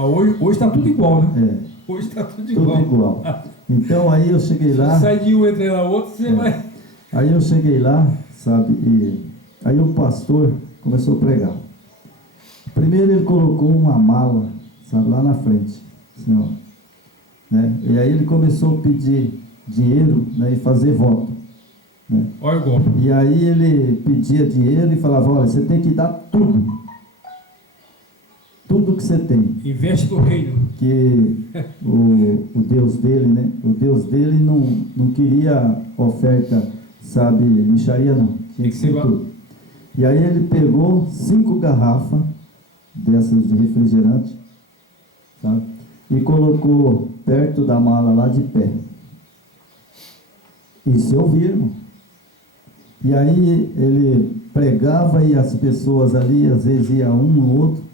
Mas hoje está tudo igual, né? É, Hoje está tudo tudo igual. igual. Então aí eu cheguei lá. Se sai de um entre na outra, você vai. Aí eu cheguei lá, sabe, e aí o pastor começou a pregar. Primeiro ele colocou uma mala, sabe, lá na frente, assim, ó, né? E aí ele começou a pedir dinheiro, né, e fazer voto, né? Olha o golpe. E aí ele pedia dinheiro e falava, olha, você tem que dar tudo. Tudo que você tem. Investe no reino. Que o Deus dele, né? O Deus dele não queria oferta, sabe, mixaria não. Tem que ser tudo. E aí ele pegou 5 garrafas dessas de refrigerante, sabe? E colocou perto da mala lá de pé. Isso eu vi, irmão. E aí ele pregava e as pessoas ali, às vezes ia um ou outro,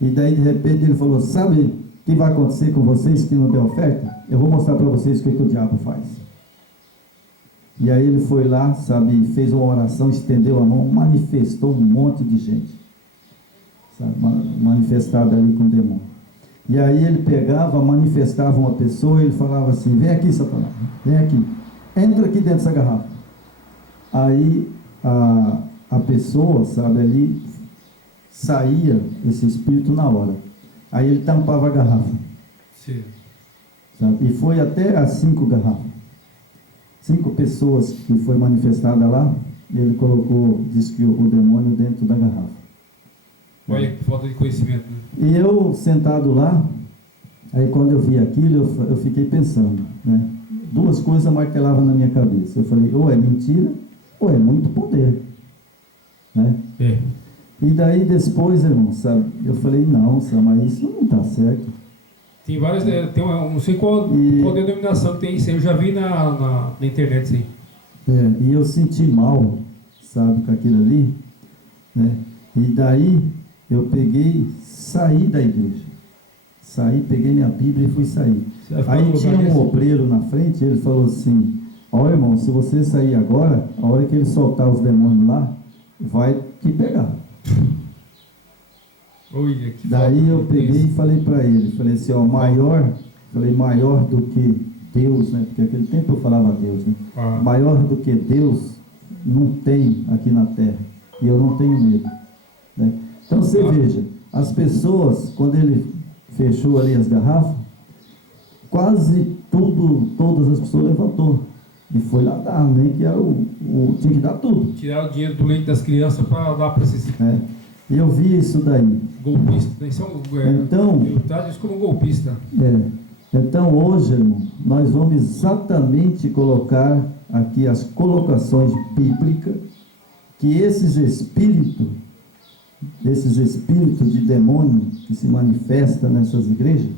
e daí de repente ele falou, sabe o que vai acontecer com vocês que não tem oferta? Eu vou mostrar para vocês o que o diabo faz. E aí ele foi lá, sabe, fez uma oração, estendeu a mão, manifestou um monte de gente, sabe, manifestada ali com o demônio. E aí ele pegava, manifestava uma pessoa e ele falava assim, vem aqui, Satanás, vem aqui, entra aqui dentro dessa garrafa. Aí a pessoa, sabe, ali saía esse espírito na hora. Aí ele tampava a garrafa. Sim. Sabe? E foi até as 5 garrafas. 5 pessoas que foi manifestada lá, ele colocou, disse que o demônio dentro da garrafa. Olha que falta de conhecimento, né? E eu sentado lá, aí quando eu vi aquilo, eu fiquei pensando, né? 2 coisas martelavam na minha cabeça. Eu falei, ou é mentira, ou é muito poder, né? É. E daí depois, irmão, sabe, eu falei, não, mas isso não está certo. Tem várias, tem uma, não sei qual denominação que tem isso aí, eu já vi na internet isso aí. E eu senti mal, sabe, com aquilo ali, né? E daí eu peguei, saí da igreja. Saí, peguei minha Bíblia e fui sair. Aí tinha um obreiro na frente, ele falou assim, ó irmão, se você sair agora, a hora que ele soltar os demônios lá, vai te pegar. Olha, que Daí eu peguei e falei para ele, falei assim, ó, maior do que Deus, né? Porque naquele tempo eu falava Deus, né? Maior do que Deus não tem aqui na terra. E eu não tenho medo, né? Então você veja, as pessoas, quando ele fechou ali as garrafas, quase todas as pessoas levantou. E foi lá dar, nem que era tinha que dar tudo. Tirar o dinheiro do leite das crianças para dar para esses. E eu vi isso daí. Golpista. Isso então, eu trato isso como golpista. Então hoje, irmão, nós vamos exatamente colocar aqui as colocações bíblicas que esses espíritos de demônio que se manifestam nessas igrejas,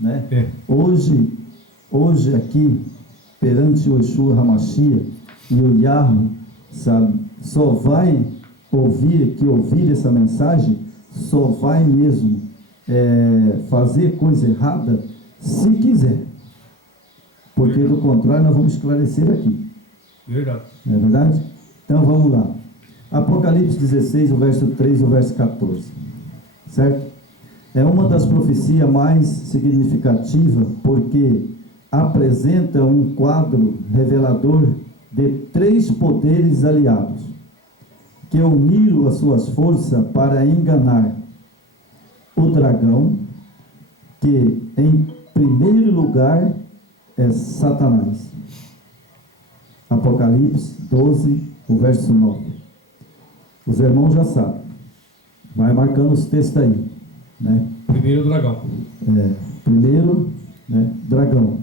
né? Hoje aqui, perante o Yeshua HaMashiach e o Yahweh, sabe, só vai ouvir essa mensagem, só vai mesmo fazer coisa errada se quiser, porque do contrário nós vamos esclarecer aqui. Verdade. Não é verdade? Então vamos lá. Apocalipse 16, o verso 3 e o verso 14, certo? É uma das profecias mais significativas, porque apresenta um quadro revelador de 3 poderes aliados, que uniram as suas forças para enganar o dragão, que em primeiro lugar é Satanás. Apocalipse 12, o verso 9. Os irmãos já sabem. Vai marcando os textos aí, né? Primeiro dragão. Primeiro, né, dragão.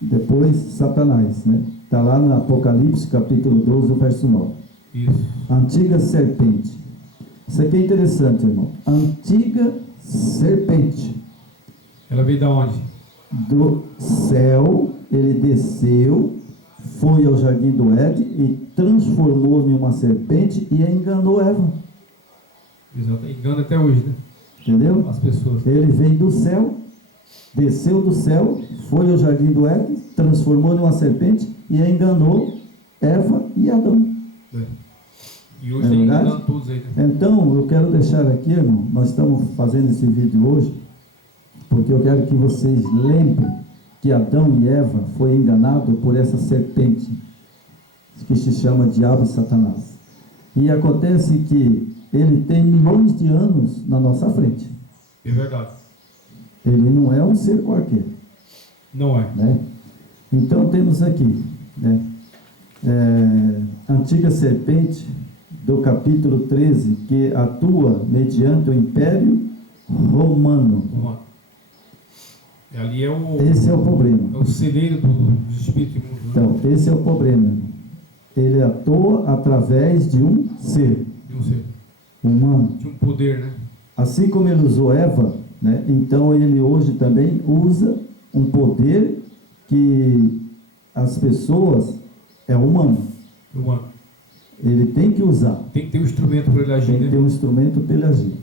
Depois Satanás, né? Está lá no Apocalipse capítulo 12, o verso 9. Isso. Antiga serpente. Isso aqui é interessante, irmão. Antiga serpente. Ela veio da onde? Do céu, ele desceu, foi ao jardim do Éden e transformou em uma serpente e enganou Eva. Exato. Engana até hoje, né? Entendeu? As pessoas. Ele veio do céu, desceu do céu, foi ao jardim do Éden, transformou em uma serpente e enganou Eva e Adão. E hoje tem enganando todos aí, né? Então, eu quero deixar aqui, irmão, nós estamos fazendo esse vídeo hoje, porque eu quero que vocês lembrem que Adão e Eva foi enganado por essa serpente, que se chama Diabo e Satanás. E acontece que ele tem milhões de anos na nossa frente. É verdade. Ele não é um ser qualquer. Não é. Né? Então temos aqui, né, a antiga serpente do capítulo 13, que atua mediante o Império Romano. Vamos lá. Ali é o, Esse é o problema. é o celeiro dos espíritos imundos. Né? Então, esse é o problema. Ele atua através de um ser De um ser. humano. De um poder, né? Assim como ele usou Eva, né, então ele hoje também usa um poder que as pessoas é humano. Humano. Ele tem que usar. Tem que ter um instrumento para ele agir, Tem que ter né? um instrumento para ele agir.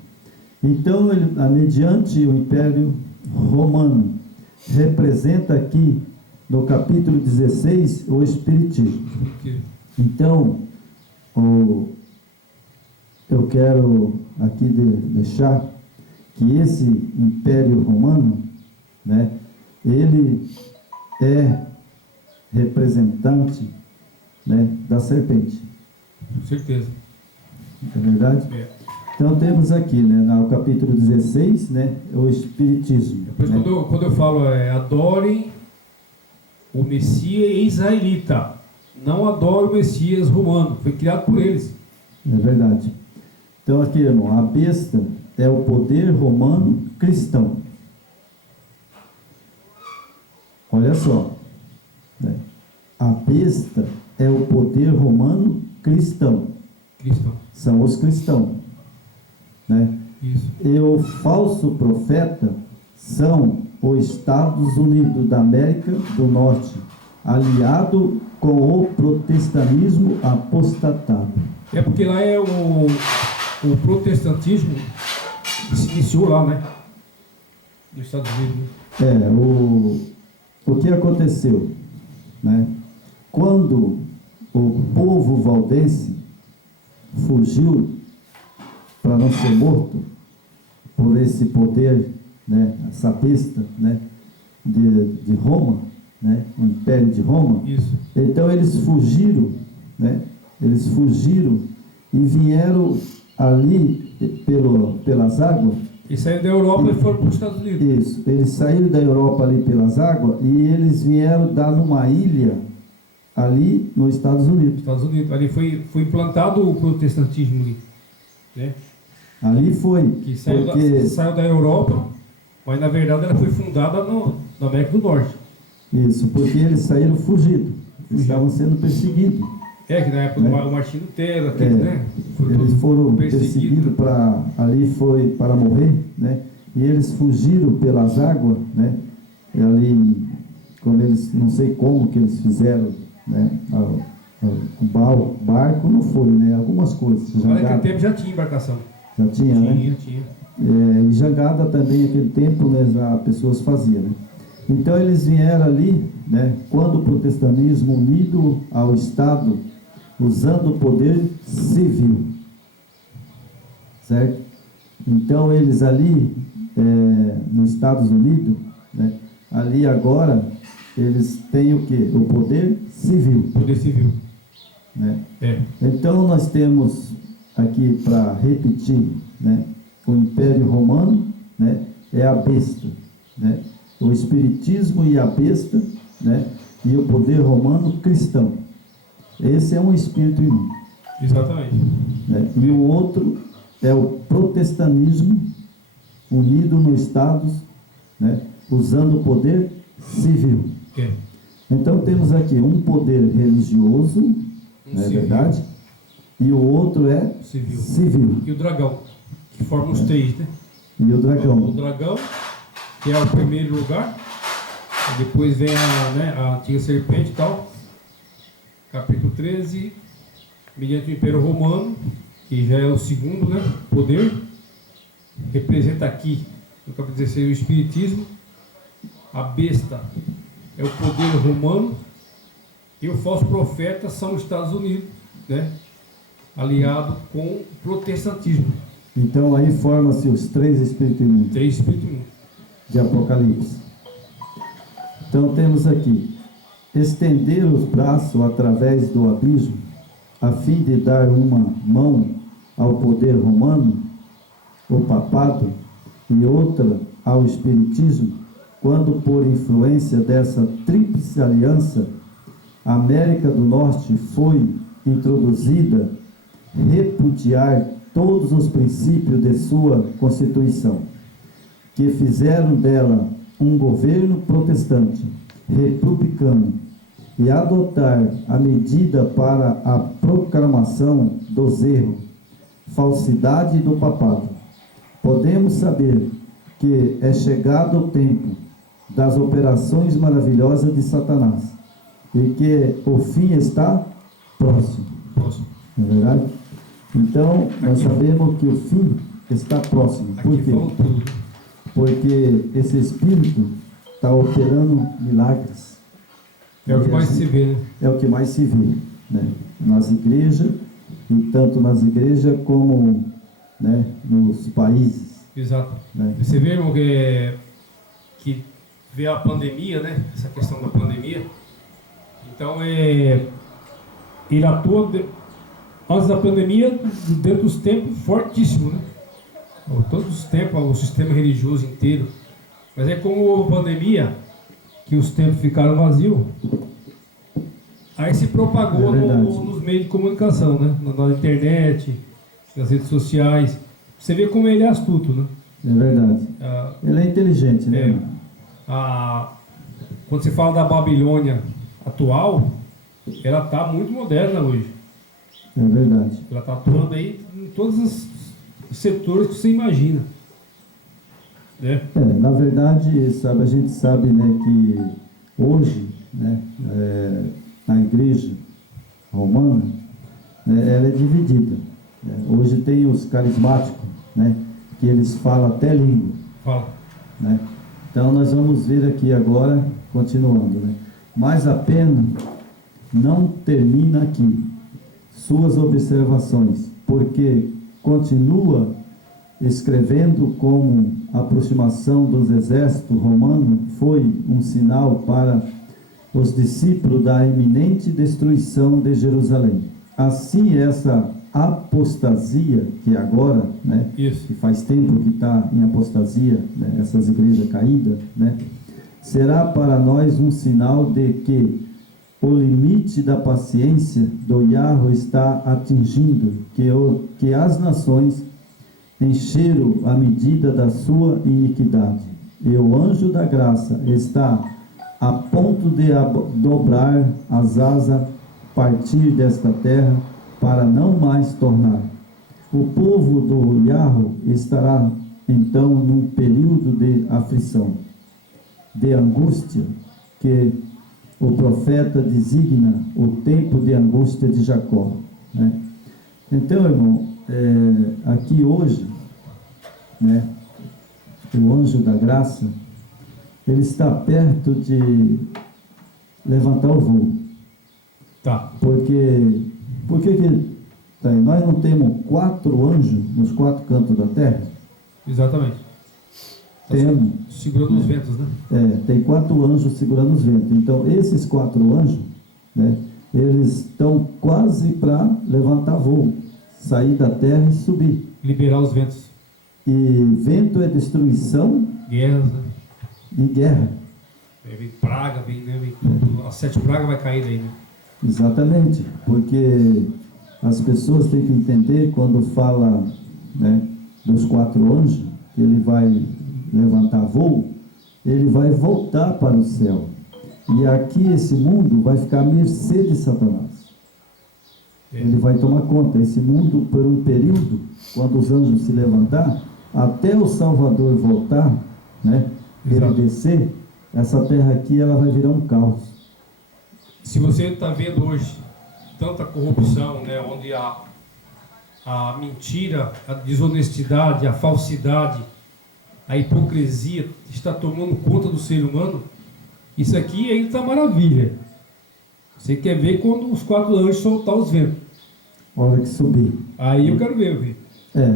Então, ele, mediante o Império Romano, representa aqui, no capítulo 16, o Espiritismo. Então, eu quero aqui deixar que esse Império Romano, né, ele é representante, né, da serpente. Com certeza. É verdade? É. Então temos aqui, né, no capítulo 16, né, o Espiritismo. Depois, né? quando eu falo, adorem o Messias israelita, não adorem o Messias romano, foi criado por eles. É verdade. Então aqui, irmão, a besta é o poder romano cristão. Olha só, né? A besta é o poder romano cristão. Cristão. São os cristãos, né? Isso. E o falso profeta são os Estados Unidos da América do Norte, aliado com o protestantismo apostatado. É porque lá é o protestantismo que se iniciou lá, né? Nos Estados Unidos. Né? O que aconteceu, né? Quando o povo valdense fugiu para não ser morto por esse poder, né, essa besta, né, de Roma, né, o Império de Roma. Isso. Então eles fugiram, né, eles fugiram e vieram ali pelas águas. E saíram da Europa e foram para os Estados Unidos. Isso, eles saíram da Europa ali pelas águas e eles vieram dar numa ilha ali nos Estados Unidos. Estados Unidos. Ali foi implantado o protestantismo ali, né? Ali foi, Que saiu, porque saiu da Europa, mas na verdade ela foi fundada na América do Norte. isso, porque eles saíram fugidos, estavam sendo perseguidos. Que na época Né? do Martim Lutero, aqueles, né? Eles foram perseguidos para ali foi para morrer, né? E eles fugiram pelas águas, né? E ali, quando eles não sei como que eles fizeram, né? O barco não foi, né? Algumas coisas. Naquele tempo já tinha embarcação. Já tinha, né? Tinha. E jangada também, naquele tempo, né, as pessoas faziam, né? Então eles vieram ali, né, quando o protestantismo unido ao Estado, usando o poder civil, certo? Então eles ali, nos Estados Unidos, né, ali agora, eles têm o quê? O poder civil. Poder civil. Né? Então nós temos aqui, para repetir, né, o Império Romano, né, é a besta, né, o Espiritismo e a besta, né, e o poder romano cristão. Esse é um espírito imundo. Exatamente. Né? E o outro é o protestantismo unido nos Estados, né, usando o poder civil. Então temos aqui um poder religioso, não é verdade? E o outro é civil. E o dragão, que forma os três, né? E o dragão. O dragão, que é o primeiro lugar, depois vem a antiga serpente e tal, capítulo 13, mediante o Império Romano, que já é o segundo, né, poder, representa aqui, no capítulo 16, o Espiritismo, a besta é o poder romano, e o falso profeta são os Estados Unidos, né, aliado com o protestantismo. Então aí forma-se os três espíritos imundos. Três espíritos imundos. de Apocalipse. Então temos aqui: estender os braços através do abismo, a fim de dar uma mão ao poder romano, o papado, e outra ao espiritismo, quando por influência dessa tríplice aliança, a América do Norte foi introduzida, repudiar todos os princípios de sua Constituição, que fizeram dela um governo protestante, republicano, e adotar a medida para a proclamação dos erros, falsidade do papado. Podemos saber que é chegado o tempo das operações maravilhosas de Satanás e que o fim está próximo. Não é verdade? Então, nós sabemos que o fim está próximo. Por quê? Porque esse espírito está operando milagres. É o que mais se vê, né? É o que mais se vê, né? Nas igrejas, e tanto nas igrejas como, né, nos países. Exato. Né? Você vê, irmão, que vê a pandemia, né? Essa questão da pandemia. Então, ele atua antes da pandemia, dentro dos tempos, fortíssimo, né? Todos os tempos, o sistema religioso inteiro. Mas é como houve a pandemia, que os tempos ficaram vazios, aí se propagou nos meios de comunicação, né? Na internet, nas redes sociais. Você vê como ele é astuto, né? É verdade. Ele é inteligente, né? Quando você fala da Babilônia atual, ela está muito moderna hoje. É verdade. Ela está atuando aí em todos os setores que você imagina. Né? Na verdade, sabe, a gente sabe, né, que hoje, né, na igreja romana, né, ela é dividida. Hoje tem os carismáticos, né, que eles falam até língua. Fala. Né? Então nós vamos ver aqui agora, continuando, né? Mas a pena não termina aqui. Suas observações, porque continua escrevendo como a aproximação dos exércitos romanos foi um sinal para os discípulos da iminente destruição de Jerusalém. Assim, essa apostasia, que agora, né, que faz tempo que está em apostasia, né, essas igrejas caídas, né, será para nós um sinal de que o limite da paciência do Yahweh está atingindo, que as nações encheram a medida da sua iniquidade, e o anjo da graça está a ponto de dobrar as asas, partir desta terra, para não mais tornar. O povo do Yahweh estará então num período de aflição, de angústia, que o profeta designa o tempo de angústia de Jacó, né? Então, irmão, aqui hoje, né, o anjo da graça, ele está perto de levantar o voo. Tá. Por que nós não temos 4 anjos nos 4 cantos da terra? Exatamente. Temos. Segurando os ventos, né? Tem 4 anjos segurando os ventos. Então, esses 4 anjos, né, eles estão quase para levantar voo, sair da terra e subir. Liberar os ventos. E vento é destruição. Guerras, né? E guerra. Vem praga, vem tudo. A 7 pragas vai cair daí, né? Exatamente, porque as pessoas têm que entender quando fala, né, dos 4 anjos, que ele vai levantar voo, ele vai voltar para o céu. E aqui esse mundo vai ficar à mercê de Satanás. Ele vai tomar conta. Esse mundo, por um período, quando os anjos se levantar, até o Salvador voltar, né, ele descer, essa terra aqui ela vai virar um caos. Se você está vendo hoje tanta corrupção, né, onde a mentira, a desonestidade, a falsidade, a hipocrisia está tomando conta do ser humano, isso aqui ainda está maravilha. Você quer ver quando os 4 anjos soltar os ventos? Hora que subir. Aí eu quero ver.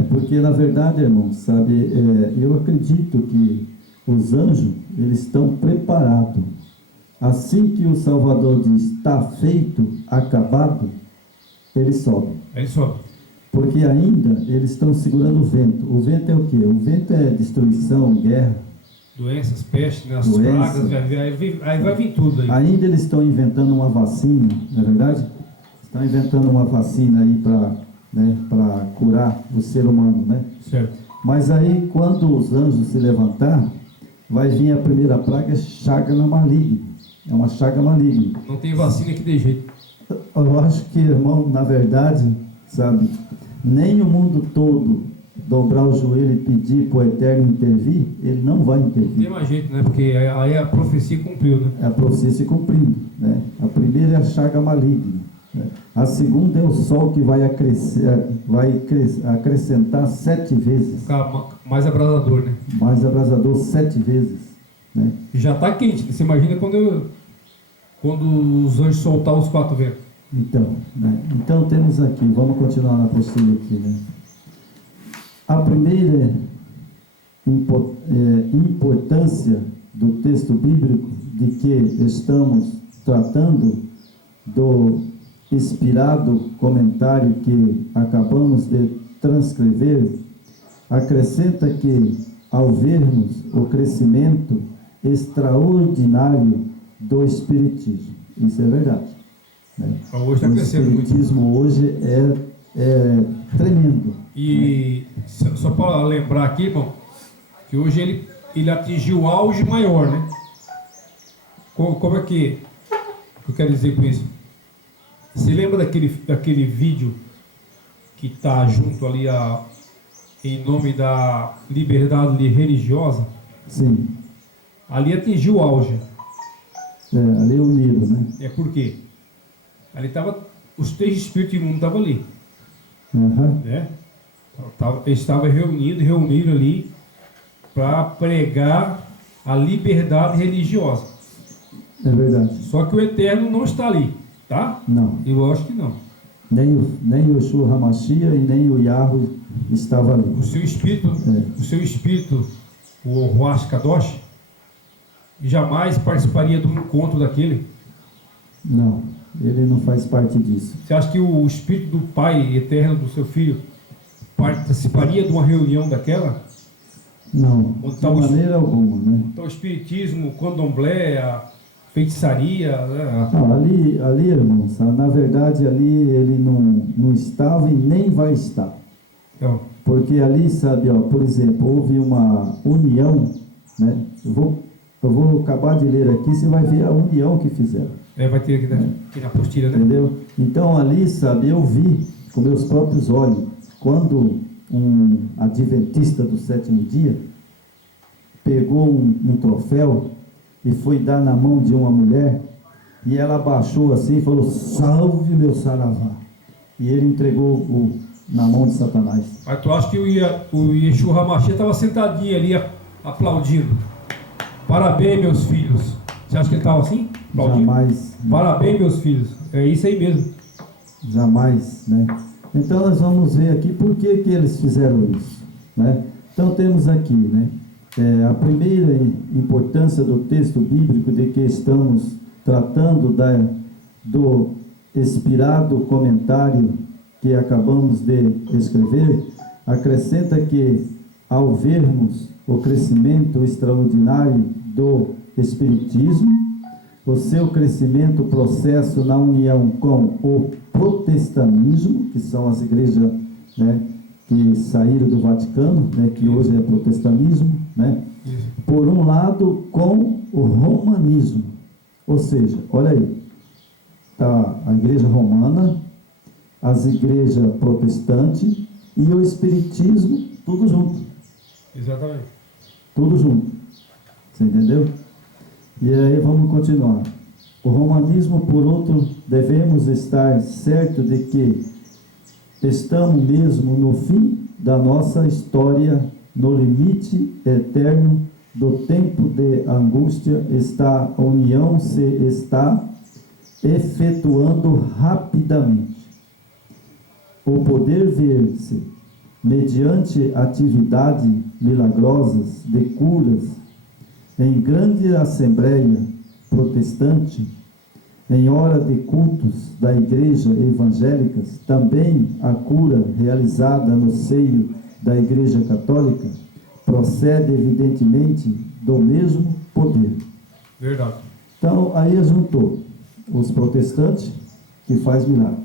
Porque na verdade, irmão, sabe, eu acredito que os anjos, eles estão preparados. Assim que o Salvador diz, está feito, acabado, eles sobem. Aí sobe. Porque ainda eles estão segurando o vento. O vento é o quê? O vento é destruição, guerra. Doenças, peste, né? As Doença. pragas, aí vai vir tudo aí. Ainda eles estão inventando uma vacina, não é verdade? Estão inventando uma vacina aí para curar o ser humano, né? Certo. Mas aí, quando os anjos se levantar, vai vir a primeira praga, chaga na maligna. É uma chaga maligna. Não tem vacina que dê jeito. Eu acho que, irmão, na verdade, sabe, nem o mundo todo dobrar o joelho e pedir para o Eterno intervir, ele não vai Não tem intervir. mais jeito, né? Porque aí a profecia cumpriu, né? É a profecia se cumprindo, né? A primeira é a chaga maligna, né? A segunda é o sol que vai acrescentar 7 vezes, Ficar mais abrasador, né? mais abrasador 7 vezes, né? Já está quente. Você imagina quando os anjos soltar os 4 ventos. Então, né? Então temos aqui, vamos continuar na apostila aqui, né? A primeira importância do texto bíblico de que estamos tratando do inspirado comentário que acabamos de transcrever, acrescenta que, ao vermos o crescimento extraordinário do Espiritismo, isso é verdade, né? Hoje está O crescendo muito. Espiritismo hoje é tremendo. E só para lembrar aqui, irmão, que hoje ele atingiu o auge maior, né? Como é que eu quero dizer com isso? Você lembra daquele vídeo que está junto ali em nome da liberdade religiosa? Sim, Ali atingiu o auge. ali é unido, né? É por quê? Ali estava, os 3 espíritos imundos estavam ali, Aham. né? Eles estavam reunidos ali para pregar a liberdade religiosa. É verdade. Só que o Eterno não está ali, tá? Não, Eu acho que não. nem o Yeshua Hamashia e nem o Yahweh estava ali. O seu espírito, o Ruach Kadosh, jamais participaria do encontro daquele. Não, ele não faz parte disso. Você acha que o espírito do Pai eterno do seu filho participaria de uma reunião daquela? Não, Onde de tá o- maneira alguma, né? Então, o espiritismo, o candomblé, a feitiçaria, né? Não, ali, irmãos, na verdade, ali ele não estava e nem vai estar. Então, Porque ali, sabe, ó, por exemplo, houve uma união, né? Eu vou acabar de ler aqui, você vai ver a união que fizeram. vai ter aqui na apostila, né? Entendeu? Então ali, sabe, eu vi com meus próprios olhos, quando um adventista do 7º dia pegou um troféu e foi dar na mão de uma mulher, e ela abaixou assim e falou, salve meu saravá. E ele entregou na mão de Satanás. Mas tu acha que o Yeshua Hamashia estava sentadinho ali aplaudindo? Parabéns, meus filhos. Você acha que ele estava assim? Aplaudindo? Jamais, Parabéns, meus filhos. É isso aí mesmo. jamais, né? Então nós vamos ver aqui por que eles fizeram isso, né? Então temos aqui, né, a primeira importância do texto bíblico de que estamos tratando do inspirado comentário que acabamos de escrever, acrescenta que, ao vermos o crescimento extraordinário do Espiritismo, o seu crescimento, processo na união com o protestantismo, que são as igrejas, né, que saíram do Vaticano, né, que hoje é protestantismo, né, Isso. por um lado com o romanismo, ou seja, olha aí, tá a igreja romana, as igrejas protestantes e o espiritismo, tudo junto, Exatamente. tudo junto, você entendeu? E aí vamos continuar. O romanismo, por outro, devemos estar certo de que estamos mesmo no fim da nossa história, no limite eterno do tempo de angústia, a união se está efetuando rapidamente. O poder ver-se, mediante atividades milagrosas de curas em grande assembleia protestante, em hora de cultos da igreja evangélicas, também a cura realizada no seio da igreja católica procede evidentemente do mesmo poder. Verdade. Então, aí juntou os protestantes, que faz milagre.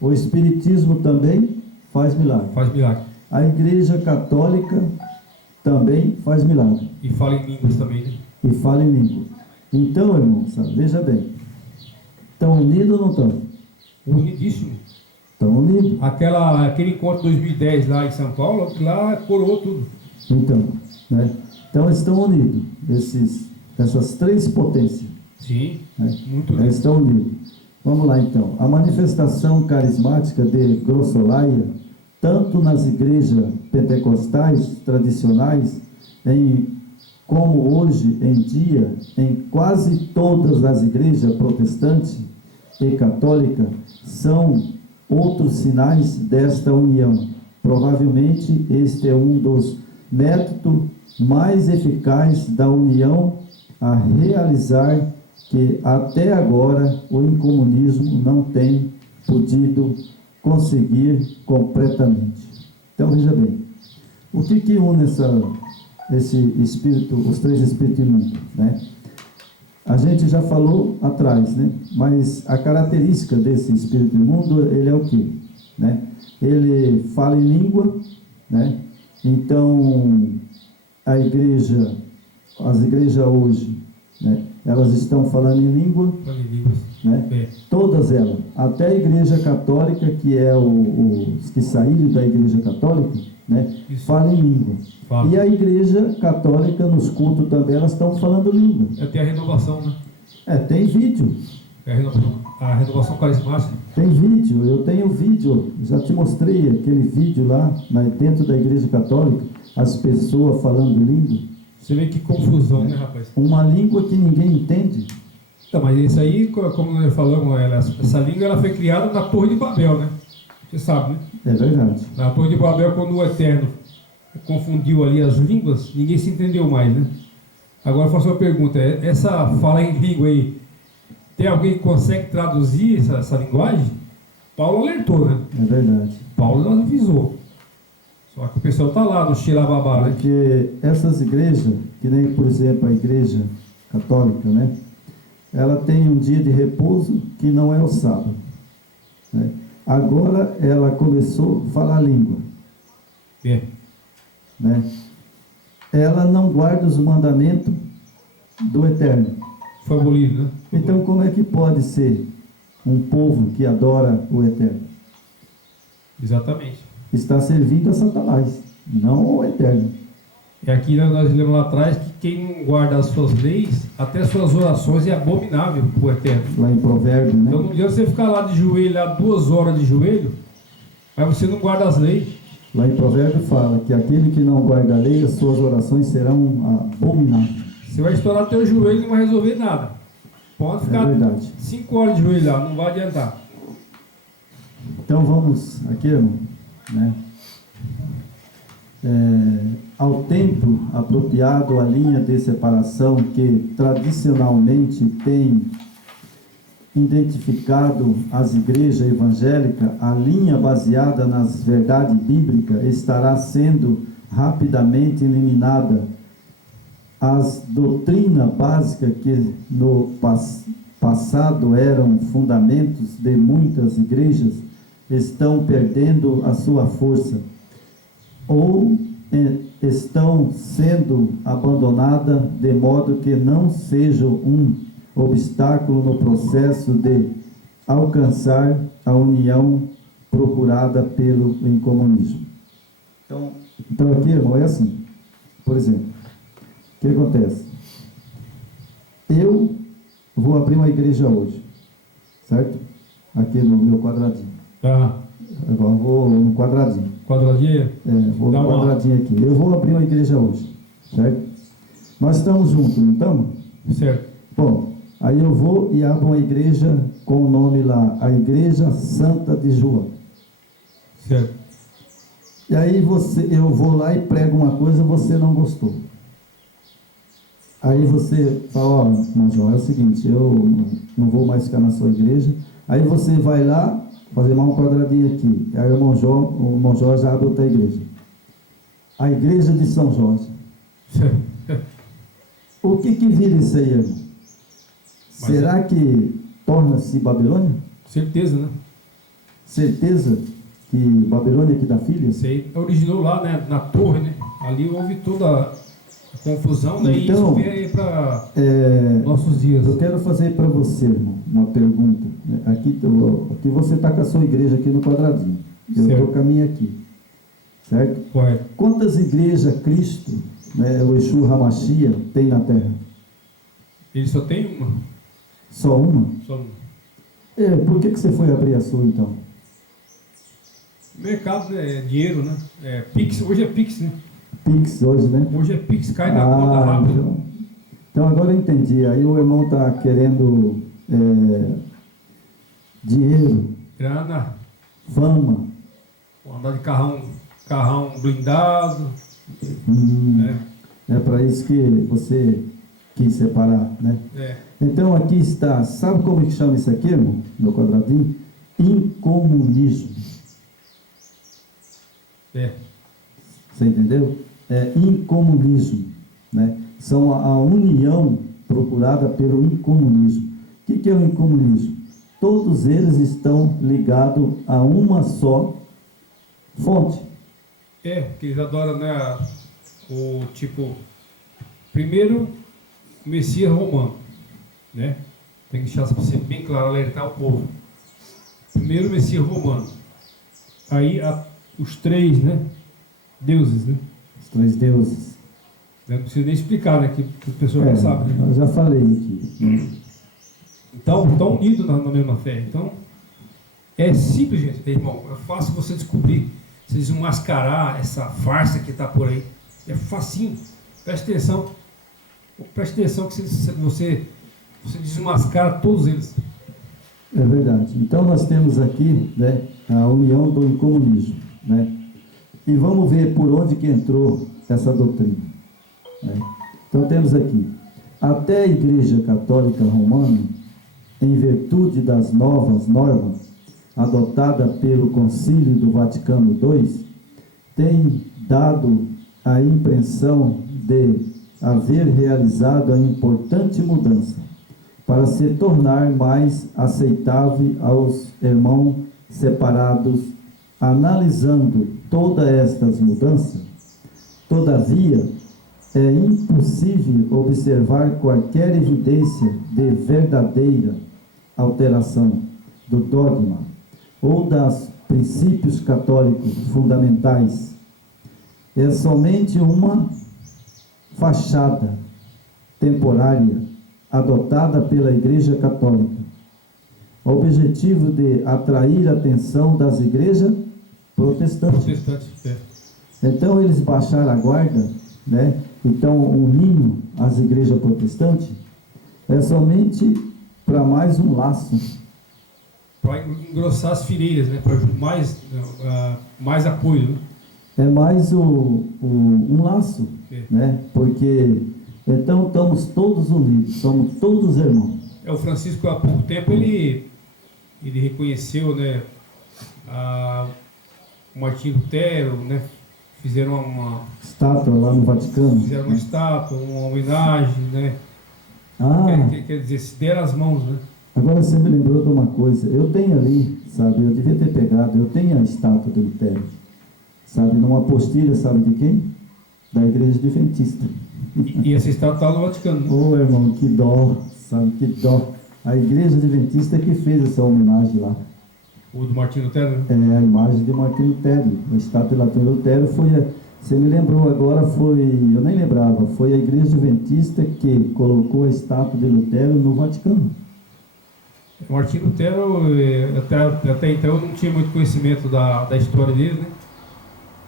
O espiritismo também faz milagre. Faz milagre. A igreja católica também faz milagre. E fala em línguas também, né? E fala em língua. Então, irmãos, veja bem. Estão unidos ou não estão? Unidíssimo. Estão unidos. Aquele encontro 2010 lá em São Paulo, lá coroou tudo. Então, né? Então estão unidos. Essas três potências. Sim, Né? muito lindo. Estão unidos. Vamos lá então. A manifestação carismática de Grossolaia, tanto nas igrejas pentecostais tradicionais, como hoje em dia, em quase todas as igrejas protestantes e católicas, são outros sinais desta união. Provavelmente este é um dos métodos mais eficazes da união a realizar, que até agora o incomunismo não tem podido conseguir completamente. Então veja bem, o que une esse espírito, os três espíritos imundos, né? A gente já falou atrás, né? Mas a característica desse espírito imundo, ele é o quê? Né? Ele fala em língua, né? Então, as igrejas hoje, né? Elas estão falando em língua, né? Todas elas, até a igreja católica, que é os que saíram da igreja católica, né? Fala em língua. Fala. E a igreja católica, nos cultos também, elas estão falando língua. Tem a renovação, né? Tem vídeo. A renovação carismática. Tem vídeo, eu tenho vídeo, já te mostrei aquele vídeo lá, dentro da igreja católica, as pessoas falando língua. Você vê que confusão, né, rapaz? Uma língua que ninguém entende. Então, mas isso aí, como nós falamos, essa língua ela foi criada na Torre de Babel, né? Você sabe, né? É verdade. Na Torre de Babel, quando o Eterno confundiu ali as línguas, ninguém se entendeu mais, né? Agora eu faço uma pergunta, essa fala em língua aí, tem alguém que consegue traduzir essa linguagem? Paulo alertou, né? É verdade. Paulo avisou. Só que o pessoal está lá no Xilababá, né? Porque essas igrejas, que nem, por exemplo, a igreja católica, né? Ela tem um dia de repouso que não é o sábado, né? Agora ela começou a falar a língua. Né? Ela não guarda os mandamentos do Eterno. Foi abolido, né? Então como é que pode ser um povo que adora o Eterno? Exatamente. Está servindo a Satanás, não ao Eterno. E aqui nós lemos lá atrás que quem não guarda as suas leis, até suas orações é abominável para o Eterno. Lá em Provérbios, né? Então não adianta você ficar lá de joelho, lá 2 horas de joelho, mas você não guarda as leis. Lá em Provérbios fala que aquele que não guarda a lei, as suas orações serão abomináveis. Você vai estourar teu joelho e não vai resolver nada. Pode ficar 5 horas de joelho lá, não vai adiantar. Então vamos aqui, irmão, né? Ao tempo apropriado, a linha de separação que tradicionalmente tem identificado as igrejas evangélicas, a linha baseada nas verdades bíblicas estará sendo rapidamente eliminada. As doutrinas básicas que no passado eram fundamentos de muitas igrejas estão perdendo a sua força ou estão sendo abandonadas de modo que não sejam um obstáculo no processo de alcançar a união procurada pelo incomunismo. Então aqui, irmão, é assim. Por exemplo, o que acontece? Eu vou abrir uma igreja hoje, certo? Aqui no meu quadradinho. Agora vou no quadradinho. Quadradinho? Vou no quadradinho aqui. Eu vou abrir uma igreja hoje, certo? Nós estamos juntos, não estamos? Certo. Bom, aí eu vou e abro uma igreja com o nome lá, a Igreja Santa de João. Certo. E aí eu vou lá e prego uma coisa, você não gostou. Aí você fala, ó, irmão João, é o seguinte, eu não vou mais ficar na sua igreja. Aí você vai lá, fazer mais um quadradinho aqui. Aí o irmão Jorge abre outra igreja. A igreja de São Jorge. O que vira isso aí, irmão? Será que torna-se Babilônia? Certeza, né? Certeza que Babilônia que dá filha? Isso aí originou lá, né, na torre, né? Ali houve toda a confusão, né? Então, e isso veio para nossos dias. Eu quero fazer para você, irmão, uma pergunta. Aqui você está com a sua igreja aqui no quadradinho. Eu estou com a minha aqui. Certo? Correto. Quantas igrejas Cristo, né, o Exu Hamashia, tem na Terra? Ele só tem uma. Só uma? Só uma. Por que você foi abrir a sua, então? Mercado é dinheiro, né? Pix, hoje é Pix, né? Pix hoje, né? Hoje é Pix, cai na conta rápido. Então agora eu entendi. Aí o irmão está querendo dinheiro, grana, fama. Andar de carrão blindado. É para isso que você quis separar, né? Então aqui está, sabe como que chama isso aqui, irmão? No quadradinho? Incomunismo. Você entendeu? É incomunismo, né? São a união procurada pelo incomunismo. O que é o incomunismo? Todos eles estão ligados a uma só fonte. Que eles adoram, né? O tipo, primeiro, o Messias romano, né? Tem que deixar ser bem claro, alertar o povo. Primeiro, o Messias romano. Aí, os três, né? Deuses, né? Os três deuses. Não precisa nem explicar, né? Que o pessoal já sabe. Né? Eu já falei aqui. Então, estão unidos na mesma fé. Então, é simples, gente, irmão. É fácil você descobrir, você desmascarar essa farsa que está por aí. É facinho. Preste atenção. Preste atenção que você desmascara todos eles. É verdade. Então, nós temos aqui, né, a união do incomunismo, né? E vamos ver por onde que entrou essa doutrina, né? Então temos aqui, até a Igreja Católica Romana, em virtude das novas normas adotadas pelo Concílio do Vaticano II, tem dado a impressão de haver realizado a importante mudança para se tornar mais aceitável aos irmãos separados. Analisando todas estas mudanças, todavia, é impossível observar qualquer evidência de verdadeira alteração do dogma ou dos princípios católicos fundamentais. É somente uma fachada temporária adotada pela Igreja Católica. O objetivo de atrair a atenção das igrejas protestantes. Então eles baixaram a guarda, né? Então unindo as igrejas protestantes é somente para mais um laço. Para engrossar as fileiras, né? Para mais apoio, né? É mais um laço, né? Porque então estamos todos unidos, somos todos irmãos. O Francisco há pouco tempo ele reconheceu, né? O Martinho Lutero, né? Fizeram uma estátua lá no Vaticano. Fizeram uma estátua, uma homenagem, né? Quer dizer, se deram as mãos, né? Agora você me lembrou de uma coisa. Eu tenho ali, sabe? Eu devia ter pegado. Eu tenho a estátua do Lutero, sabe? Numa apostila, sabe de quem? Da Igreja Adventista. E essa estátua está no Vaticano, né? Ô, irmão, que dó, sabe? Que dó. A Igreja Adventista que fez essa homenagem lá. O do Martinho Lutero? A imagem de Martinho Lutero. A estátua de Lutero foi... Você me lembrou agora, eu nem lembrava, foi a Igreja Adventista que colocou a estátua de Lutero no Vaticano. O Martinho Lutero, até então eu não tinha muito conhecimento da história dele, né?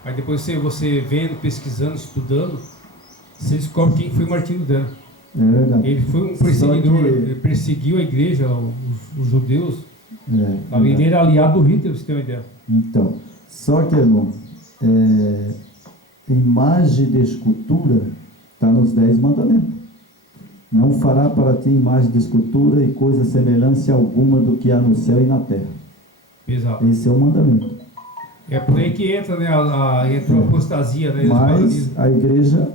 Aí depois você vendo, pesquisando, estudando, você descobre quem foi Martinho Lutero. É verdade. Ele foi um perseguidor, ele perseguiu a igreja, os judeus. Ele era aliado do Hitler, pra você ter uma ideia. Então, só que, irmão, imagem de escultura está nos 10 mandamentos. Não fará para ti imagem de escultura e coisa semelhante alguma do que há no céu e na terra. Exato. Esse é o mandamento. É por aí que entra, né, entra a apostasia, né? Mas a igreja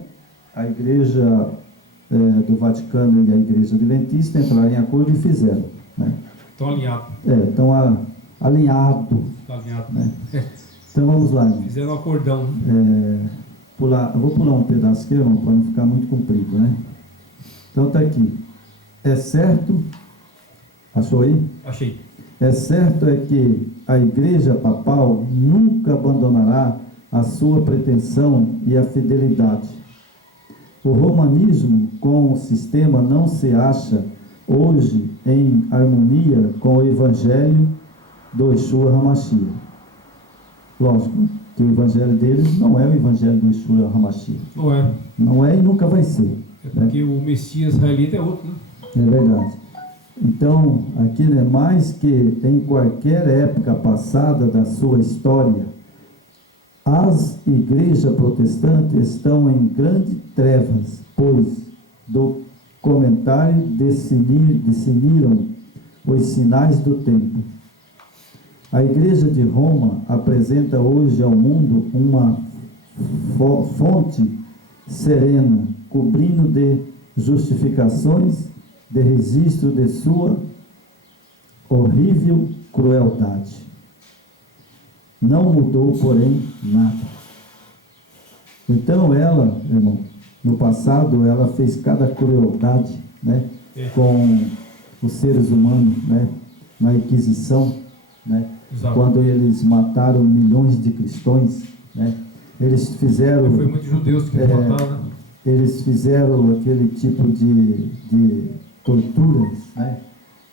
do Vaticano e a igreja adventista entraram em acordo e fizeram, né? Estão alinhados. Estão alinhados. Estão alinhados. Né? Então vamos lá, irmão. Fizeram um acordão. Eu vou pular um pedaço aqui, irmão, para não ficar muito comprido, né? Então está aqui. É certo, achou aí? Achei. É certo é que a igreja papal nunca abandonará a sua pretensão e a fidelidade. O romanismo com o sistema não se acha hoje em harmonia com o evangelho do Yeshua HaMashiach. Lógico que o evangelho deles não é o evangelho do Yeshua HaMashiach. Não é. Não é e nunca vai ser. É porque o Messias israelita é outro, né? É verdade. Então, aqui é mais que em qualquer época passada da sua história, as igrejas protestantes estão em grandes trevas, pois do comentário discerniram os sinais do tempo. A igreja de Roma apresenta hoje ao mundo uma fonte serena, cobrindo de justificações de registro de sua horrível crueldade. Não mudou, porém, nada. Então ela, irmão, no passado ela fez cada crueldade, né, com os seres humanos, né, na Inquisição, né, quando eles mataram milhões de cristãos, né, eles fizeram... Foi muitos judeus que mataram, né? Eles fizeram aquele tipo de torturas, né?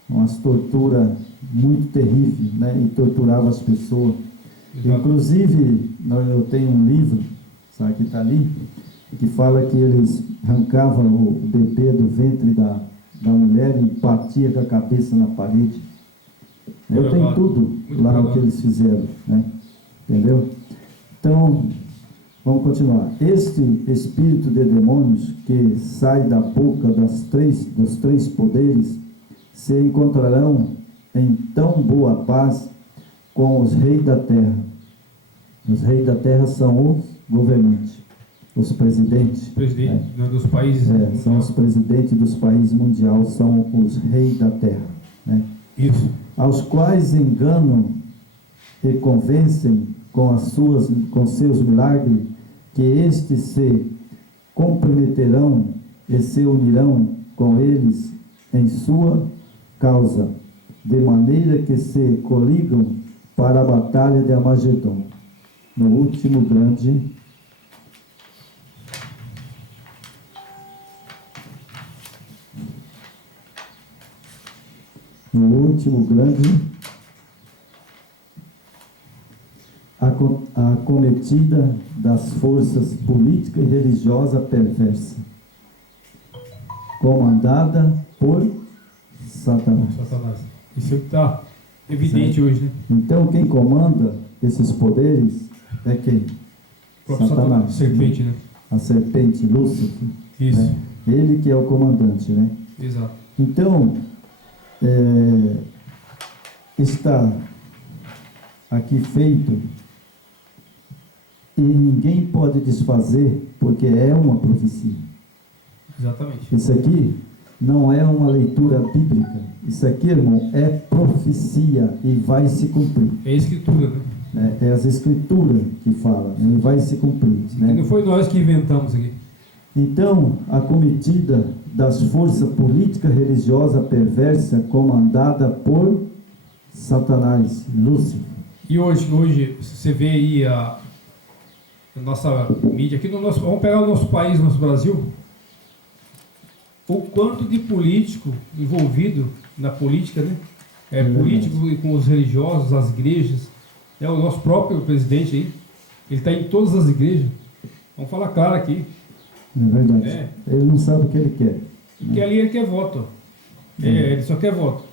Umas torturas muito terríveis, né? E torturavam as pessoas. Exato. Inclusive, eu tenho um livro, sabe que está ali, que fala que eles arrancavam o bebê do ventre da mulher e batiam com a cabeça na parede. Eu tenho tudo lá o que eles fizeram, né? Entendeu? Então, vamos continuar. Este espírito de demônios que sai da boca dos três poderes se encontrarão em tão boa paz com os reis da terra. Os reis da terra são os governantes, os presidentes. Presidente dos países. São os presidentes dos países mundiais, são os reis da terra, né? Isso. Aos quais enganam e convencem com seus milagres, que estes se comprometerão e se unirão com eles em sua causa, de maneira que se coligam para a batalha de Armagedon, no último grande a cometida das forças políticas e religiosas perversas, comandada por Satanás. Isso está evidente hoje, né? Então, quem comanda esses poderes é quem? Satanás. Serpente, né? A serpente, Lúcifer. Isso. Né? Ele que é o comandante, né? Exato. Então, está aqui feito e ninguém pode desfazer, porque é uma profecia. Exatamente. Isso aqui não é uma leitura bíblica. Isso aqui, irmão, é profecia e vai se cumprir. É a escritura, né? É as escrituras que falam, né? E vai se cumprir, né? E não foi nós que inventamos aqui. Então, a cometida das forças políticas religiosas perversa comandada por Satanás, Lúcifer. E hoje você vê aí a nossa mídia aqui vamos pegar o nosso país, nosso Brasil, o quanto de político envolvido na política, né? Político e com os religiosos, as igrejas, o nosso próprio presidente aí, ele está em todas as igrejas. Vamos falar claro aqui. É verdade. Ele não sabe o que ele quer. Porque ali ele quer voto. Ele só quer voto.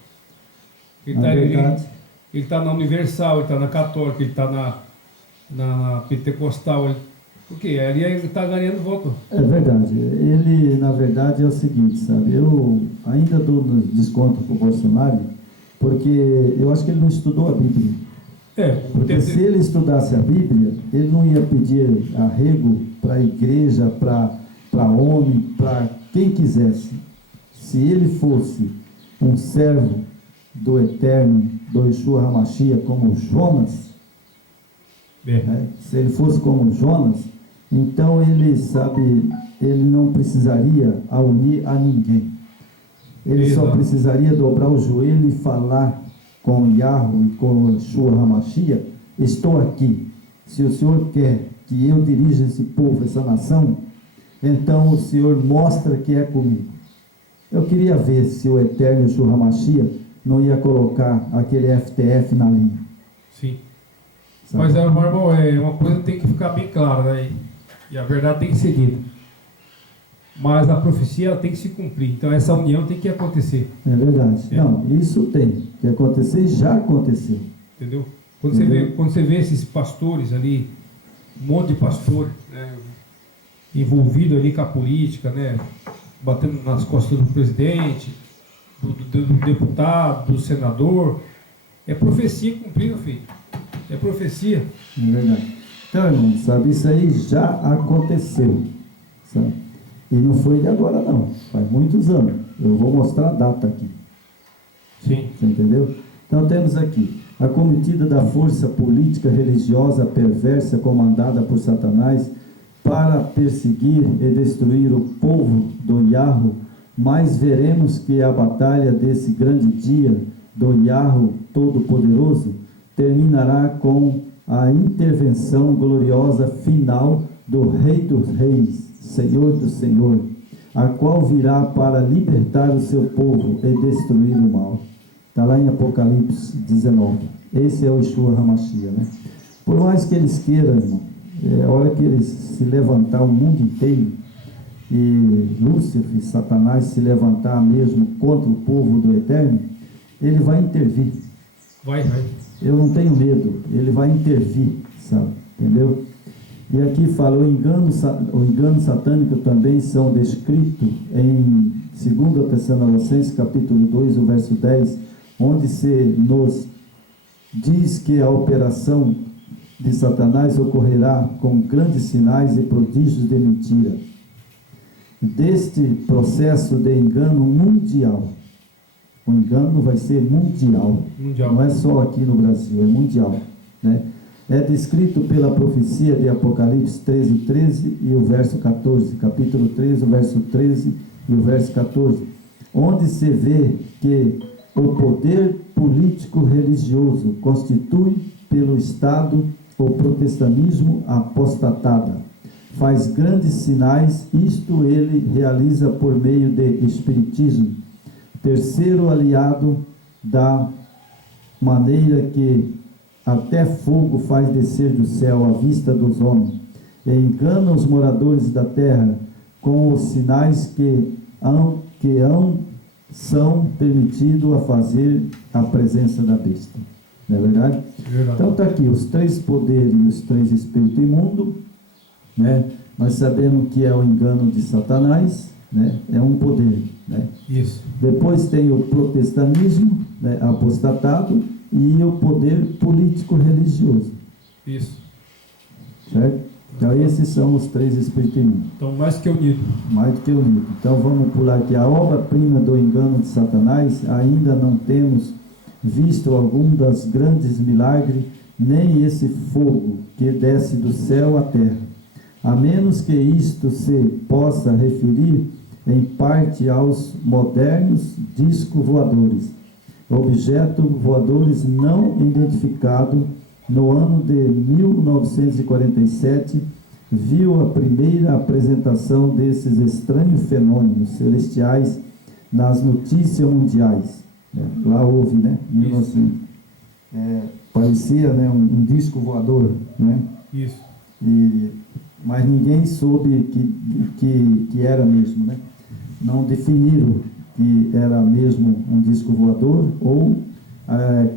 Ele está na Universal, ele está na Católica, ele está na Pentecostal. Porque ali ele está ganhando voto. É verdade. Ele, na verdade, é o seguinte, sabe? Eu ainda dou desconto para o Bolsonaro, porque eu acho que ele não estudou a Bíblia. Porque se ele estudasse a Bíblia, ele não ia pedir arrego para a igreja, para homem, para quem quisesse. Se ele fosse um servo do Eterno, do Yeshua HaMashiach, como Jonas, né? Se ele fosse como Jonas, então ele, sabe, ele não precisaria unir a ninguém. Ele só precisaria dobrar o joelho e falar com Yahweh e com Yeshua HaMashiach: estou aqui. Se o Senhor quer que eu dirija esse povo, essa nação, então o Senhor mostra que é comigo. Eu queria ver se o Eterno Yeshua HaMashiach não ia colocar aquele FTF na linha. Sim. Sabe? Mas, meu irmão, uma coisa tem que ficar bem clara, né? E a verdade tem que ser dita. Mas a profecia ela tem que se cumprir. Então essa união tem que acontecer. É verdade. Não, isso tem que acontecer e já aconteceu. Entendeu? Quando você vê esses pastores ali, um monte de pastores, né, envolvido ali com a política, né, batendo nas costas do presidente, do deputado, do senador, é profecia cumprida, filho. É profecia. É verdade. Então, irmão, sabe, isso aí já aconteceu, sabe? E não foi de agora não, faz muitos anos. Eu vou mostrar a data aqui. Sim. Você entendeu? Então temos aqui a comitida da força política religiosa perversa comandada por Satanás para perseguir e destruir o povo do Yahweh, mas veremos que a batalha desse grande dia do Yahweh Todo-Poderoso terminará com a intervenção gloriosa final do Rei dos Reis, Senhor do Senhor, a qual virá para libertar o seu povo e destruir o mal. Está lá em Apocalipse 19. Esse é o Yeshua HaMashiach, né? Por mais que eles queiram, irmão, a hora que eles se levantar o mundo inteiro, e Lúcifer, Satanás, se levantar mesmo contra o povo do Eterno, ele vai intervir. Vai. Eu não tenho medo, ele vai intervir, sabe? Entendeu? E aqui fala, o engano satânico também são descritos em 2 Tessalonicenses capítulo 2, o verso 10, onde se nos diz que a operação de Satanás ocorrerá com grandes sinais e prodígios de mentira. Deste processo de engano mundial, o engano vai ser mundial. Não é só aqui no Brasil, é mundial, né? É descrito pela profecia de Apocalipse 13 e o verso 14, capítulo 13, o verso 13 e o verso 14, onde se vê que o poder político religioso constitui pelo Estado o protestantismo apostatada. Faz grandes sinais, isto ele realiza por meio de espiritismo, terceiro aliado da maneira que até fogo faz descer do céu à vista dos homens, e engana os moradores da terra com os sinais que são permitidos a fazer a presença da besta. Não é verdade? Então está aqui os três poderes e os três espíritos imundos, né? Nós sabemos que é o engano de Satanás, né? É um poder, né? Isso. Depois tem o protestantismo, né, apostatado, e o poder político-religioso. Isso. Certo? Então esses são os três espíritos imundos. Então mais que unido. Mais do que unido. Então vamos pular aqui. A obra-prima do engano de Satanás, ainda não temos visto algum das grandes milagres, nem esse fogo que desce do céu à terra. A menos que isto se possa referir em parte aos modernos discos voadores, objetos voadores não identificados. No ano de 1947, viu a primeira apresentação desses estranhos fenômenos celestiais nas notícias mundiais. Lá houve, né? 1900, parecia, né, um disco voador, né? Isso. Mas ninguém soube que era mesmo, né? Não definiram que era mesmo um disco voador ou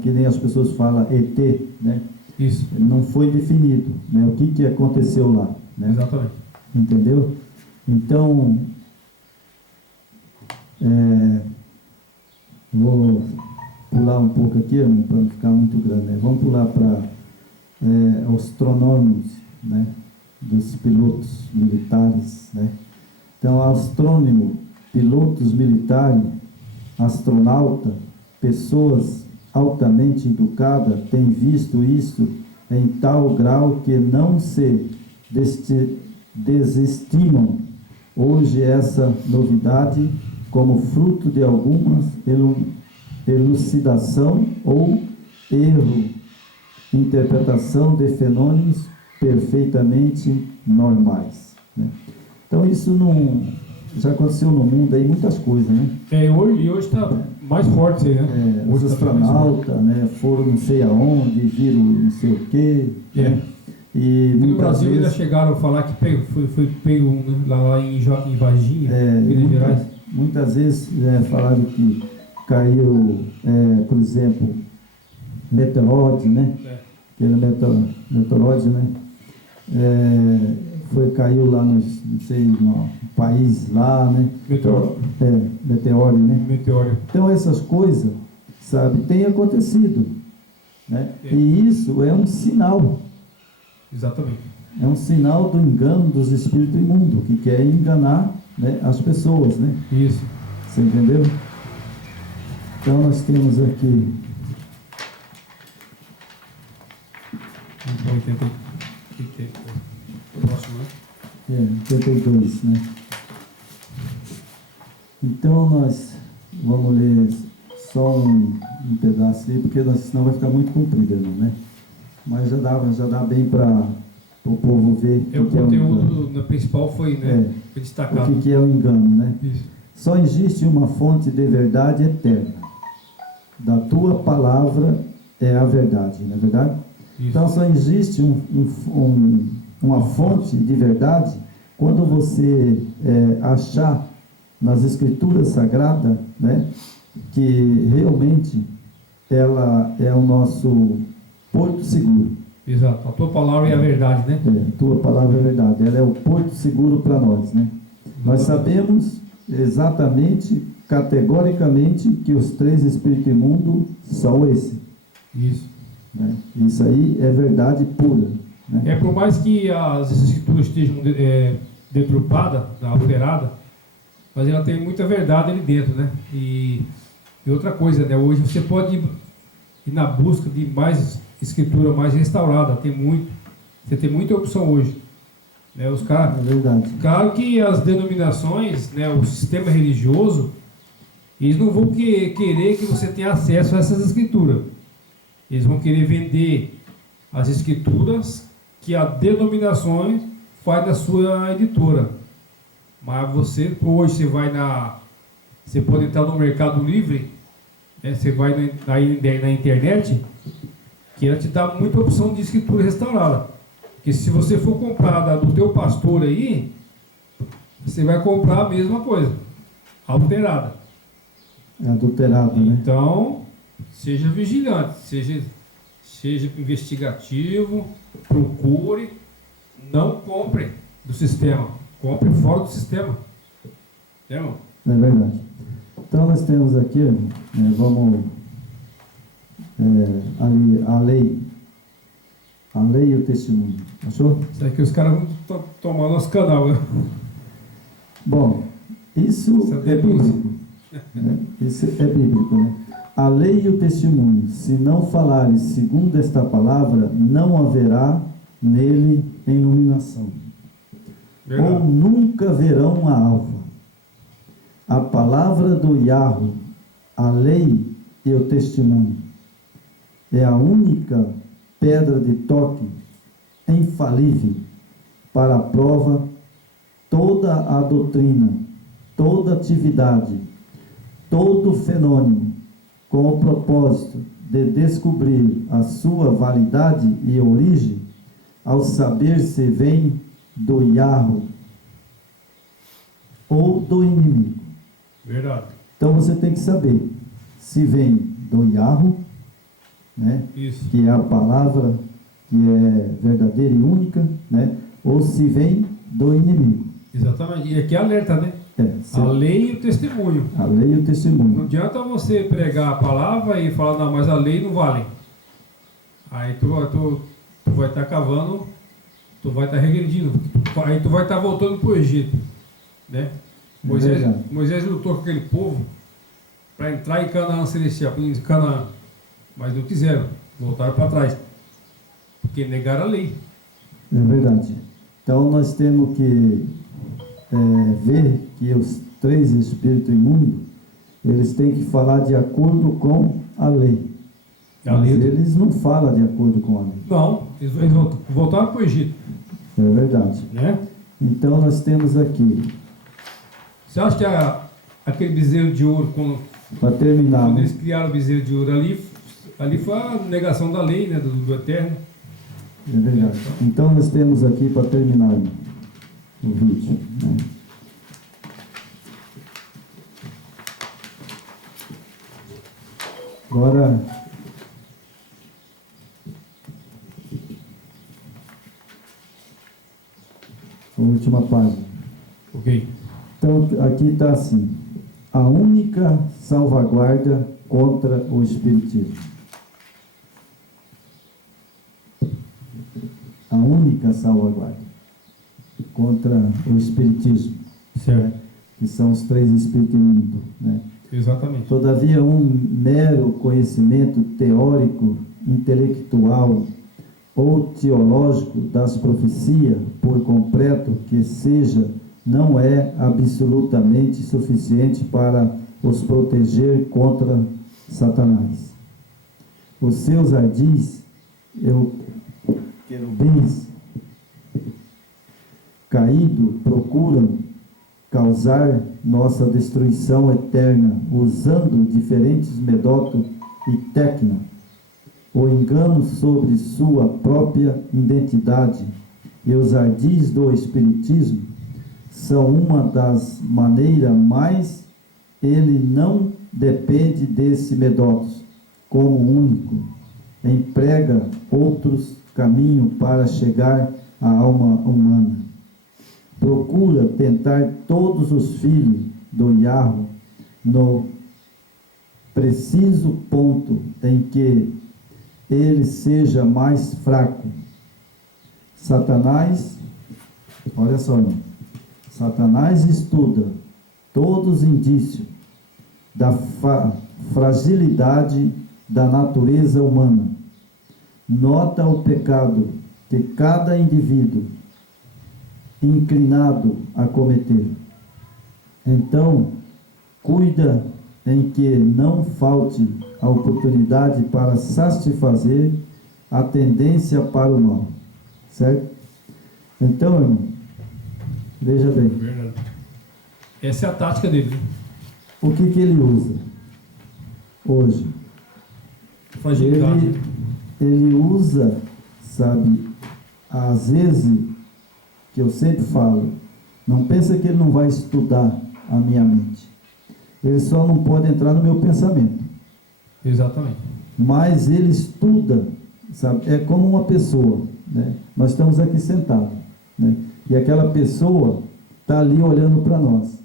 que nem as pessoas falam ET, né? Isso. Não foi definido, né, o que aconteceu lá, né? Exatamente. Entendeu? Então, vou pular um pouco aqui, para não ficar muito grande, né? Vamos pular para os astrônomos, né? Dos pilotos militares, né? Então, astrônomo, pilotos militares, astronauta, pessoas altamente educadas têm visto isso em tal grau que não se desestimam hoje essa novidade como fruto de alguma elucidação ou erro, interpretação de fenômenos perfeitamente normais, né? Então isso não já aconteceu no mundo aí muitas coisas, né? Hoje está mais forte, né? Os Hoje tá bem mais astronautas, né, foram não sei aonde, viram não sei o quê, forte. né? E No muitas Brasil ainda vezes, chegaram a falar que foi pego lá em Varginha, Minas Gerais. muitas vezes falaram que caiu, por exemplo, meteoroide, né? Aquele meteoroide, né? Caiu lá no país lá, né? Meteoro. Meteoro, né? Meteoro. Então essas coisas, sabe, tem acontecido, né? E isso é um sinal. Exatamente. É um sinal do engano dos espíritos imundos, que quer enganar, né, as pessoas, né? Isso. Você entendeu? Então nós temos aqui Então, 80. Próximo, né? 82, né? Então nós vamos ler só um pedaço aí, porque senão vai ficar muito comprido, né? Mas já dá bem para o povo ver O que é o engano. conteúdo principal foi, né? Foi destacado. O que é o engano, né? Isso. Só existe uma fonte de verdade eterna. Da tua palavra é a verdade, não é verdade? Isso. Então só existe uma fonte de verdade quando você achar nas escrituras sagradas, né, que realmente ela é o nosso porto seguro. Exato. A tua palavra é a verdade, né? Tua palavra é verdade. Ela é o porto seguro para nós, né? Nós sabemos exatamente, categoricamente, que os três espíritos imundos são esse. Isso. Né? Isso aí é verdade pura, né? Por mais que as escrituras estejam deturpadas, alteradas, mas ela tem muita verdade ali dentro, né? E outra coisa, né? Hoje você pode ir na busca de mais escritura mais restaurada. Você tem muita opção hoje. Né? Os caras. É verdade. Claro que as denominações, né, o sistema religioso, eles não vão querer que você tenha acesso a essas escrituras. Eles vão querer vender as escrituras que a denominação faz da sua editora. Mas você pode entrar no Mercado Livre, né, você vai na internet, que ela te dá muita opção de escritura restaurada. Porque se você for comprar do teu pastor aí, você vai comprar a mesma coisa, alterada. É adulterado, né? Então, seja vigilante, seja investigativo, procure, não compre do sistema, compre fora do sistema. É, irmão? É verdade. Então nós temos aqui, vamos ali, a lei e o testemunho. Achou? Isso aqui os caras vão tomar nosso canal, né? Bom, isso é bíblico. Né? Isso é bíblico, né? A lei e o testemunho, se não falares segundo esta palavra, não haverá nele iluminação. Verdade. Ou nunca verão a alva. A palavra do Yahweh, a lei e o testemunho, é a única pedra de toque infalível para a prova toda a doutrina, toda atividade, todo fenômeno, com o propósito de descobrir a sua validade e origem, ao saber se vem do Yahweh ou do inimigo. Verdade. Então você tem que saber se vem do Yahweh, né? Isso. Que é a palavra que é verdadeira e única, né? ou se vem do inimigo. Exatamente. E aqui é alerta, né? A lei e o testemunho. A lei e o Não testemunho. adianta você pregar a palavra e falar, não, mas a lei não vale. Aí tu vai estar cavando, tu vai estar regredindo. Aí tu vai estar voltando para o Egito. Né? Moisés lutou com aquele povo para entrar em Canaã celestial, em Canaã. Mas não quiseram, voltaram para trás. Porque negaram a lei. É verdade. Então nós temos que ver que os 3 espíritos imundos, eles têm que falar de acordo com a lei. Mas eles não falam de acordo com a lei. Não, eles voltaram para o Egito. É verdade. Né? Então nós temos aqui, Você acha que aquele bezerro de ouro, para terminar, quando né? eles criaram o bezerro de ouro ali foi a negação da lei, né, do eterno. É verdade. Então nós temos aqui, para terminar o vídeo, né? Agora, a última página. Ok. Então aqui está assim: a única salvaguarda contra o espiritismo. A única salvaguarda contra o espiritismo, Certo. que são os 3 espíritos imundos, né? Exatamente. Todavia, um mero conhecimento teórico, intelectual ou teológico das profecias, por completo que seja, não é absolutamente suficiente para os proteger contra Satanás. Os seus ardis, querubins caído, procuram causar nossa destruição eterna, usando diferentes métodos e técnicas. O engano sobre sua própria identidade e os ardis do espiritismo são uma das maneiras, mas ele não depende desse métodos como único. Emprega outros caminhos para chegar à alma humana. Procura tentar todos os filhos do Yahweh no preciso ponto em que ele seja mais fraco. Satanás, olha só, irmão, Satanás estuda todos os indícios da fragilidade da natureza humana. Nota o pecado que cada indivíduo inclinado a cometer. Então, cuida em que não falte a oportunidade para satisfazer a tendência para o mal. Certo? Então, irmão, veja bem. Verdade. Essa é a tática dele. O que ele usa hoje? Fragilidade. Ele usa, sabe, às vezes, que eu sempre falo, não pensa que ele não vai estudar a minha mente. Ele só não pode entrar no meu pensamento. Exatamente. Mas ele estuda, sabe? É como uma pessoa, né? Nós estamos aqui sentados, né? E aquela pessoa está ali olhando para nós,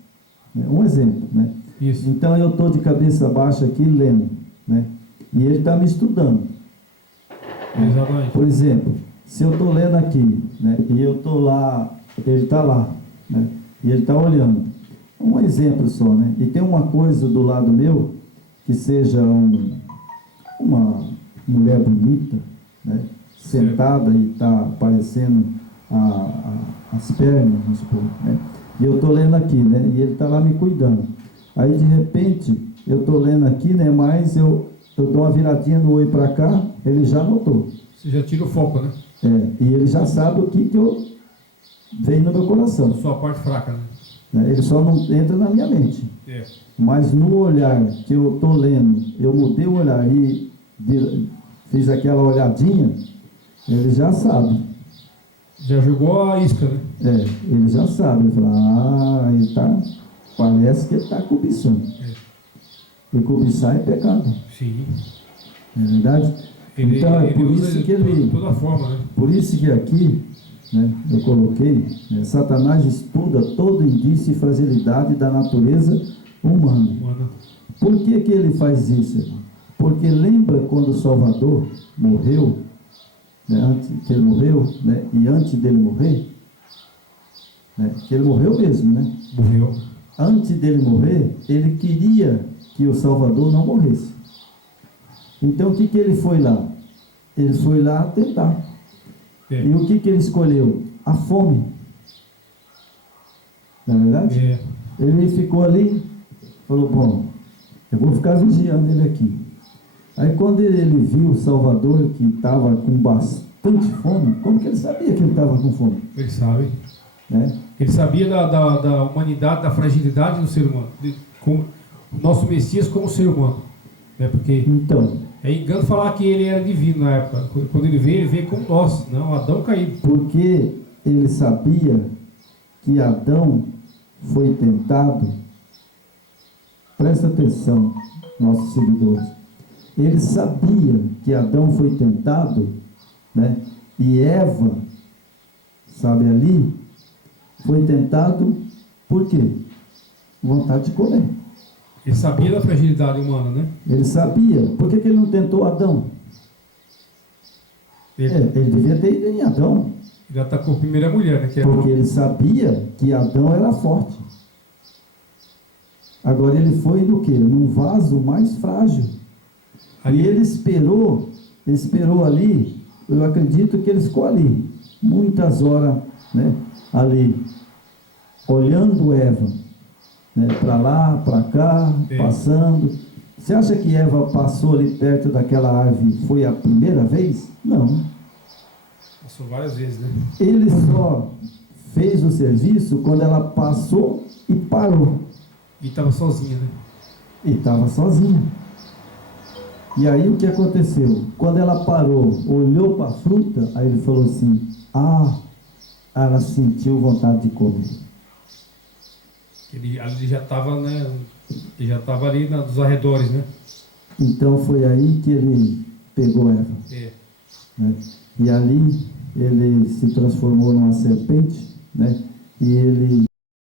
né? Um exemplo, né? Isso. Então eu estou de cabeça baixa aqui lendo, né? E ele está me estudando. Exatamente. Por exemplo, se eu estou lendo aqui, né? E eu estou lá, ele está lá, né? E ele está olhando. Um exemplo só, né? E tem uma coisa do lado meu, que seja uma mulher bonita, né? Sentada e está aparecendo as pernas, vamos supor, né? E eu estou lendo aqui, né? E ele está lá me cuidando. Aí de repente, eu estou lendo aqui, né? Mas eu dou uma viradinha no olho para cá, ele já notou. Você já tira o foco, né? E ele já sabe o que eu veio no meu coração. Sua parte fraca, né? Ele só não entra na minha mente. É. Mas no olhar que eu estou lendo, eu mudei o olhar e fiz aquela olhadinha, ele já sabe. Já jogou a isca, né? Ele já sabe. Ele fala, ele tá, parece que ele está cobiçando. E cobiçar é pecado. Sim. Não é verdade? Então é por isso que ele... toda forma, né? Por isso que aqui né, eu coloquei, Satanás estuda todo indício e fragilidade da natureza humana. Por que que ele faz isso, irmão? Porque lembra quando o Salvador morreu, né, antes que ele morreu, né, e antes dele morrer, né, que ele morreu mesmo, né? Morreu. Antes dele morrer, ele queria que o Salvador não morresse. Então o que que ele foi lá? Ele foi lá tentar. E o que que ele escolheu? A fome. Não é verdade? Ele ficou ali, falou, bom, eu vou ficar vigiando ele aqui. Aí quando ele viu o Salvador que estava com bastante fome, como que ele sabia que ele estava com fome? Ele sabe. Né? Ele sabia da humanidade, da fragilidade do ser humano. O nosso Messias como ser humano. Né? Porque Então, é engano falar que ele era divino na época. Quando ele veio como nós, não, Adão caído. porque ele sabia que Adão foi tentado, presta atenção, nossos seguidores, ele sabia que Adão foi tentado, né? E Eva, sabe ali, foi tentado por quê? Vontade de comer. Ele sabia da fragilidade humana, né? Ele sabia. Por que que ele não tentou Adão? Ele devia ter ido em Adão. Ele atacou a primeira mulher, né? Que era Porque ele sabia que Adão era forte. Agora ele foi no quê? Num vaso mais frágil. Ali. E ele esperou ali, eu acredito que ele ficou ali, muitas horas, né? Ali, olhando Eva, né? Para lá, para cá, passando. Você acha que Eva passou ali perto daquela árvore, foi a primeira vez? Não. Passou várias vezes, né? Ele só fez o serviço quando ela passou e parou. E estava sozinha, né? E estava sozinha. E aí o que aconteceu? Quando ela parou, olhou para a fruta, aí ele falou assim, ela sentiu vontade de comer. Ele já estava, né? Ele já estava ali nos arredores, né? Então foi aí que ele pegou Eva. Né? E ali ele se transformou numa serpente, né? E ele